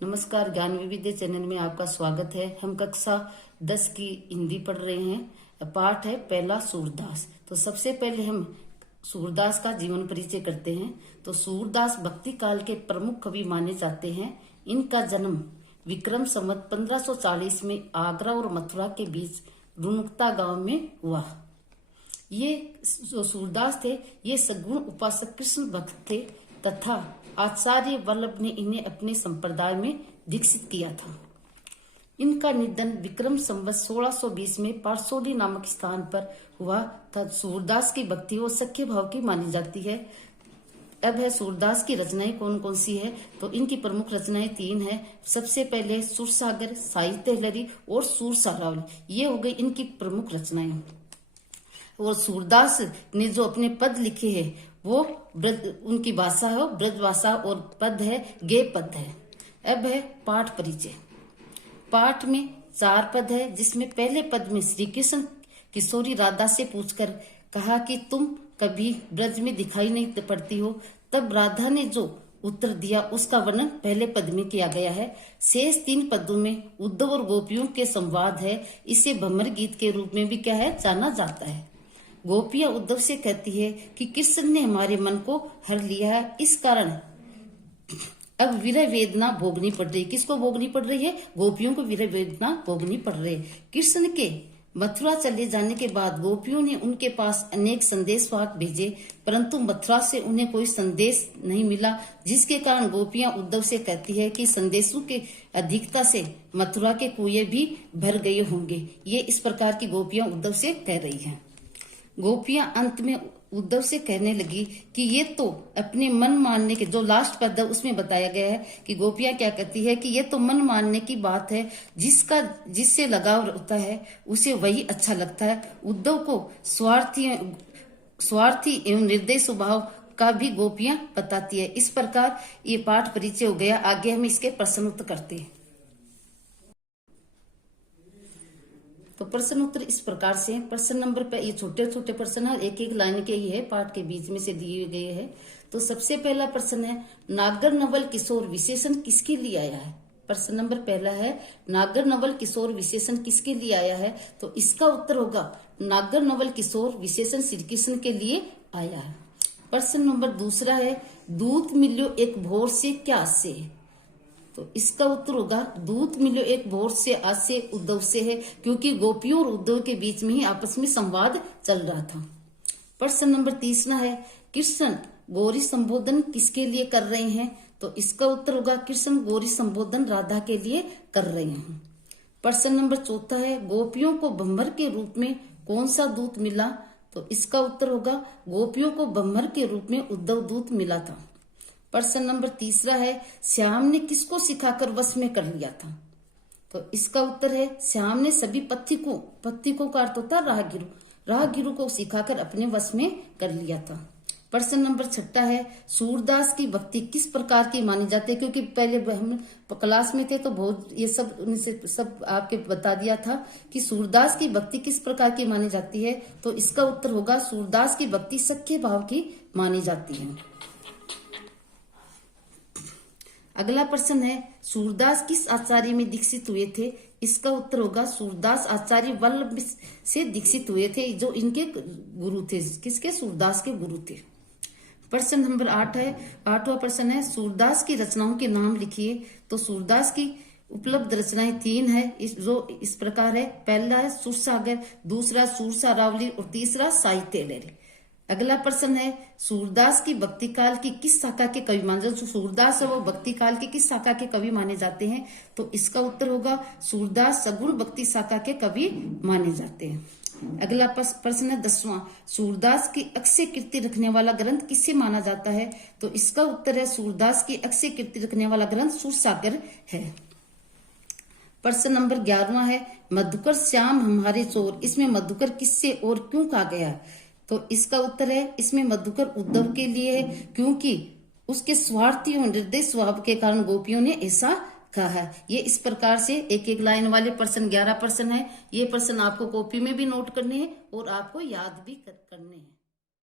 नमस्कार, ज्ञान विविधि चैनल में आपका स्वागत है। हम कक्षा 10 की हिंदी पढ़ रहे हैं। पाठ है पहला सूरदास। तो सबसे पहले हम सूरदास का जीवन परिचय करते हैं। तो सूरदास भक्ति काल के प्रमुख कवि माने जाते हैं। इनका जन्म विक्रम संवत 1540 में आगरा और मथुरा के बीच रुनुकता गांव में हुआ। ये जो सूरदास थे ये सगुण उपासक कृष्ण भक्त थे तथा आचार्य वल्लभ ने इन्हें अपने संप्रदाय में दीक्षित किया था। इनका निधन विक्रम संवत 1620 में पारसोली नामक स्थान पर हुआ था। सूरदास की भक्ति और सख्य भाव की मानी जाती है। अब है सूरदास की रचनाएं कौन कौन सी है। तो इनकी प्रमुख रचनाएं 3 है। सबसे पहले सुरसागर, साहित्य लहरी और सूरसा रावली, ये हो गई इनकी प्रमुख रचनाएं। और सूरदास ने जो अपने पद लिखे हैं वो उनकी भाषा है ब्रज भाषा और पद है गे पद है। अब है पाठ परिचय। पाठ में 4 पद है, जिसमें पहले पद में श्री कृष्ण किशोरी राधा से पूछकर कहा कि तुम कभी ब्रज में दिखाई नहीं पड़ती हो। तब राधा ने जो उत्तर दिया उसका वर्णन पहले पद में किया गया है। शेष 3 पदों में उद्धव और गोपियों के संवाद है। इसे भ्रमर गीत के रूप में भी क्या है जाना जाता है। गोपियां उद्धव से कहती है कि कृष्ण ने हमारे मन को हर लिया है, इस कारण अब विरह वेदना भोगनी पड़ रही। किसको भोगनी पड़ रही है? गोपियों को विरह वेदना भोगनी पड़ रही है। कृष्ण के मथुरा चले जाने के बाद गोपियों ने उनके पास अनेक संदेशवाहक भेजे, परंतु मथुरा से उन्हें कोई संदेश नहीं मिला, जिसके कारण गोपियां उद्धव से कहती है कि संदेशों के अधिकता से मथुरा के कुएं भी भर गए होंगे। ये इस प्रकार की गोपियां उद्धव से कह रही हैं। गोपियां अंत में उद्धव से कहने लगी कि ये तो अपने मन मानने के, जो लास्ट पद है उसमें बताया गया है कि गोपियां क्या कहती है कि ये तो मन मानने की बात है, जिससे लगाव होता है उसे वही अच्छा लगता है। उद्धव को स्वार्थी एवं निर्दयी स्वभाव का भी गोपियां बताती है। इस प्रकार ये पाठ परिचय हो गया। आगे हम इसके प्रश्न उत्तर करते हैं। तो प्रश्न उत्तर इस प्रकार से हैं। प्रश्न नंबर पे ये छोटे छोटे प्रश्न है, एक एक लाइन के ही है, पाठ के बीच में से दिए गए हैं। तो सबसे पहला प्रश्न है, नागर नवल किशोर विशेषण किसके लिए आया है? प्रश्न नंबर पहला है, नागर नवल किशोर विशेषण किसके लिए आया है? तो इसका उत्तर होगा नागर नवल किशोर विशेषण श्री कृष्ण के लिए आया है। प्रश्न नंबर दूसरा है, दूत मिल्यो एक भोर से क्या आशय है? तो इसका उत्तर होगा दूत मिलो एक भोर से आशय उद्धव से है, क्योंकि गोपियों और उद्धव के बीच में ही आपस में संवाद चल रहा था। प्रश्न नंबर तीसरा है, कृष्ण गौरी संबोधन किसके लिए कर रहे हैं? तो इसका उत्तर होगा कृष्ण गौरी संबोधन राधा के लिए कर रहे हैं। प्रश्न नंबर चौथा है, गोपियों को भ्रमर के रूप में कौन सा दूत मिला? तो इसका उत्तर होगा गोपियों को भ्रमर के रूप में उद्धव दूत मिला था। प्रश्न नंबर तीसरा है, श्याम ने किसको सिखाकर वश में कर लिया था? तो इसका उत्तर है श्याम ने सभी पथिकों का अर्थ होता है राहगीरों को सिखाकर अपने वश में कर लिया था। प्रश्न नंबर 6 है, सूरदास की भक्ति किस प्रकार की मानी जाती है? क्योंकि पहले हम क्लास में थे तो बहुत ये सब आपके बता दिया था कि सूरदास की भक्ति किस प्रकार की मानी जाती है। तो इसका उत्तर होगा सूरदास की भक्ति सख्य भाव की मानी जाती है। अगला प्रश्न है, सूरदास किस आचार्य में दीक्षित हुए थे? इसका उत्तर होगा सूरदास आचार्य वल्लभ से दीक्षित हुए थे, जो इनके गुरु थे। किसके? सूरदास के गुरु थे। प्रश्न नंबर 8 है, 8वां प्रश्न है, सूरदास की रचनाओं के नाम लिखिए। तो सूरदास की उपलब्ध रचनाएं 3 है, जो इस प्रकार है। पहला है सुरसागर, दूसरा सूरसा रावली और तीसरा साहित्य लहरी। अगला प्रश्न है, सूरदास की भक्ति काल की किस शाखा के कवि माने? जो सूरदास है वो भक्ति काल के किस शाखा के कवि माने जाते हैं? तो इसका उत्तर होगा सूरदास सगुण भक्ति शाखा के कवि माने जाते हैं। अगला प्रश्न है 10वां, सूरदास की अक्षय कीर्ति रखने वाला ग्रंथ किससे माना जाता है? तो इसका उत्तर है सूरदास की अक्षय कीर्ति रखने वाला ग्रंथ सूरसागर है। प्रश्न नंबर 11वां है, मधुकर श्याम हमारे चोर, इसमें मधुकर किससे और क्यों कहा गया? तो इसका उत्तर है इसमें मधुकर उद्धव के लिए है, क्योंकि उसके स्वार्थी और निर्दयी स्वभाव के कारण गोपियों ने ऐसा कहा है। ये इस प्रकार से एक एक लाइन वाले प्रश्न 11 प्रश्न है। ये प्रश्न आपको कॉपी में भी नोट करने हैं और आपको याद भी करने हैं।